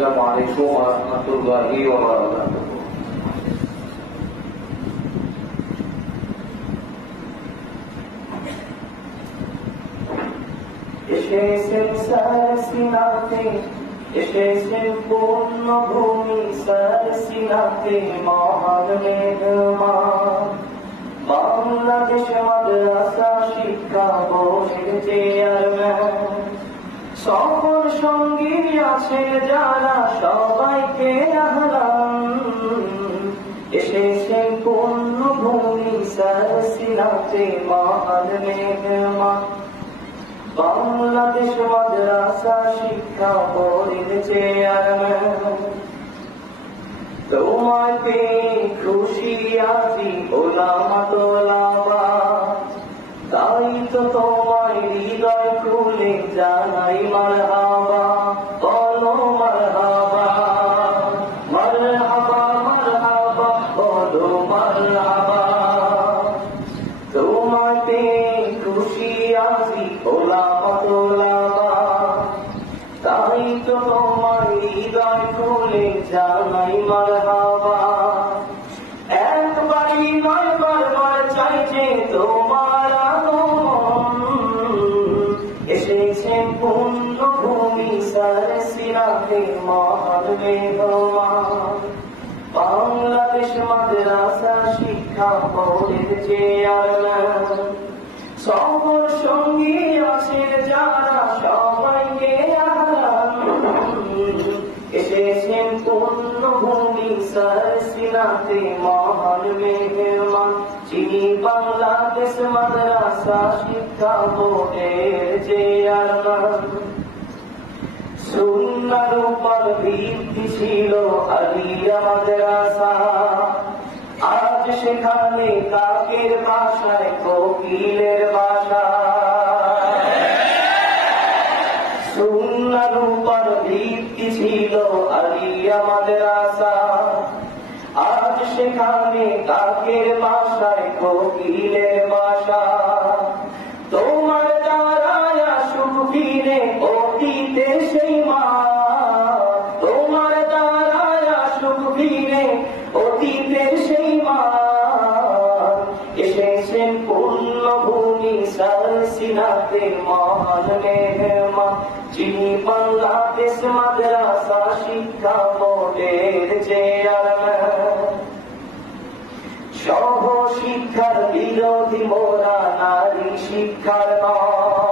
আসসালামু আলাইকুম ওয়া রাহমাতুল্লাহি ওয়া বারাকাতুহু। এসেছেন সারসিনাতে, এসেছেন পূর্ণভূমি সারসিনাতে, মহান মেহমান বাংলাদেশ মাদ্রাসা শিক্ষা বোর্ডের চেয়ারম্যান। সকল সঙ্গী আছে যারা, সবাইকে আহ্বান। এসেছেন পূর্ণভূমি সারসিনাতে, মহান মেহমান বাংলাদেশ মাদ্রাসা শিক্ষা বোর্ডের চেয়ারম্যান। তোমায় পেয়ে খুশি আছি ওলামা তোলামা, তাই তো তোমায় হৃদয় খুলে জানাই মারহাবা। বলো মারহাবা, মারহাবা মারহাবা, বলো মারহাবা। তোমায় পেয়ে খুশি আছি ওলামা তোলামা, তাই তো তোমায় হৃদয় খুলে জানাই মারহাবা। একবারই নয় বারবার চাইছে তোমার আগমন। এসেছেন পূর্ণভূমি সারসিনাতে, মহান মেহমান বাংলাদেশ মাদ্রাসা শিক্ষা বোর্ডের চেয়ারম্যান। সকল সঙ্গী আছে যারা, সবাইকে আহ্বান। এসেছেন পূর্ণভূমি সারসিনাতে, মহান মেহমান যিনি বাংলাদেশ মাদ্রাসা শিক্ষা বোর্ডের চেয়ারম্যান। সুন্নাহর উপর ভিত্তি ছিল আলিয়া মাদ্রাসা, আজ সেখানে কাকের ভাষায় কোকিলের ভাষা। সুন্নাহর উপর ভিত্তি ছিল আলিয়া মাদ্রাসা, আজ সেখানে কাকের ভাষায় কোকিলের ভাষা। তোমার দ্বারায় আসুক ফিরে অতীতের সেই মা, তোমার দ্বারায় আসুক ফিরে অতীতের সেই মা। এসেছেন পূর্ণভূমি সারসিনাতে, মহান মেহমান যিনি বাংলাদেশ মাদ্রাসা শিক্ষা বোর্ডের চেয়ারম্যান। সহ শিক্ষার বিরোধী মোরা, নারী শিক্ষার নয়।